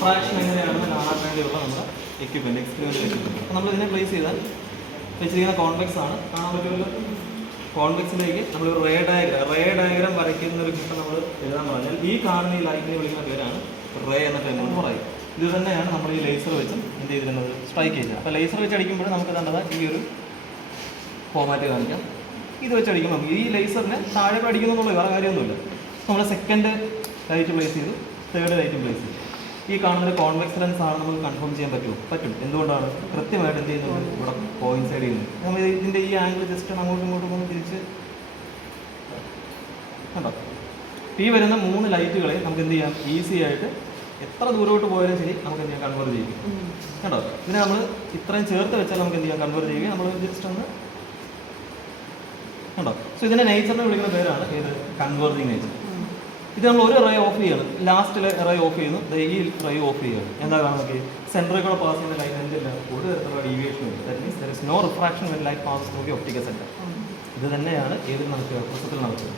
Refraction എങ്ങനെയാണെന്ന് കാണാൻ വേണ്ടിയുള്ള നമ്മുടെ എക്സ്പെരിമെൻ്റ് എക്യുപ്മെൻറ്റ്. അപ്പോൾ നമ്മളിതിനെ പ്ലേസ് ചെയ്താൽ വെച്ചിരിക്കുന്ന കോൺവെക്സ് ആണ്. കാണാൻ പറ്റുമല്ലോ. കോൺവെക്സിലേക്ക് നമ്മൾ റേ ഡയഗ്രാം വരയ്ക്കുന്ന ഒരു ഘട്ടം നമ്മൾ എഴുതാൻ പറഞ്ഞാൽ ഈ കാണുന്ന ഈ ലൈറ്റിനെ വിളിക്കുന്ന പേരാണ് റേ എന്ന ടൈം എന്ന് പറയും. ഇത് തന്നെയാണ് നമ്മൾ ഈ ലേസർ വെച്ച് എന്ത് ചെയ്തിരുന്നത്, സ്ട്രൈക്ക് ചെയ്യുന്നത്. അപ്പോൾ ലേസർ വെച്ച് അടിക്കുമ്പോൾ നമുക്ക് കണ്ടത് ഈ ഒരു ഫോമാറ്റ് കാണിക്കാം. ഇത് വെച്ച് അടിക്കുമ്പോൾ ഈ ലേസറിനെ താഴെ അടിക്കുന്നുള്ളൂ, വേറെ കാര്യമൊന്നുമില്ല. നമ്മൾ സെക്കൻഡ് ലൈറ്റ് പ്ലേസ് ചെയ്തു, തേർഡ് ലൈറ്റ് പ്ലേസ് ചെയ്തു. ഈ കാണുന്ന കോൺവെക്സ് ലെൻസ് ആണ് നമുക്ക് കൺഫേം ചെയ്യാൻ പറ്റും. എന്തുകൊണ്ടാണ്? കൃത്യമായിട്ട് എന്ത് ചെയ്യുന്നത്, ഇവിടെ കോയിൻസൈഡ് ചെയ്യുന്നത്. നമ്മൾ ഇതിൻ്റെ ഈ ആംഗിൾ ജസ്റ്റ് അങ്ങോട്ടും ഇങ്ങോട്ടും ഒന്ന് തിരിച്ച് കണ്ടോ. ഈ വരുന്ന 3 ലൈറ്റുകളെ നമുക്ക് എന്ത് ചെയ്യാം, ഈസി ആയിട്ട് എത്ര ദൂരോട്ട് പോയാലും ശരി നമുക്ക് എന്ത് ചെയ്യാം, കൺവേർട്ട് ചെയ്യും. കണ്ടോ. ഇതിനെ നമ്മൾ ഇത്രയും ചേർത്ത് വെച്ചാൽ നമുക്ക് എന്ത് ചെയ്യാം, കൺവേർട്ട് ചെയ്യുക. നമ്മൾ ജസ്റ്റ് ഒന്ന് കണ്ടോ. സോ ഇതിനെ നേച്ചറിനെ വിളിക്കുന്ന പേരാണ് ഏത്, കൺവേർജിങ് നേച്ചർ. ഇത് നമ്മൾ ഒരു റേ ഓഫ് ചെയ്യണം, ലാസ്റ്റിലെ റേ ഓഫ് ചെയ്യുന്നു, ഈ റേ ഓഫ് ചെയ്യുകയാണ്. എന്താ കാണുന്നത്, സെൻറ്ററിൽ കൂടെ പാസ് ചെയ്യുന്ന ലൈറ്റ് എന്തില്ല, ഒരു തരത്തിലുള്ള ഡീവിയേഷൻ ഇല്ല. That means there is no refraction when light pass through the optical centre. ഇത് തന്നെയാണ് ഏതിൽ നടക്കുക, പ്രസത്തിൽ നടക്കുക.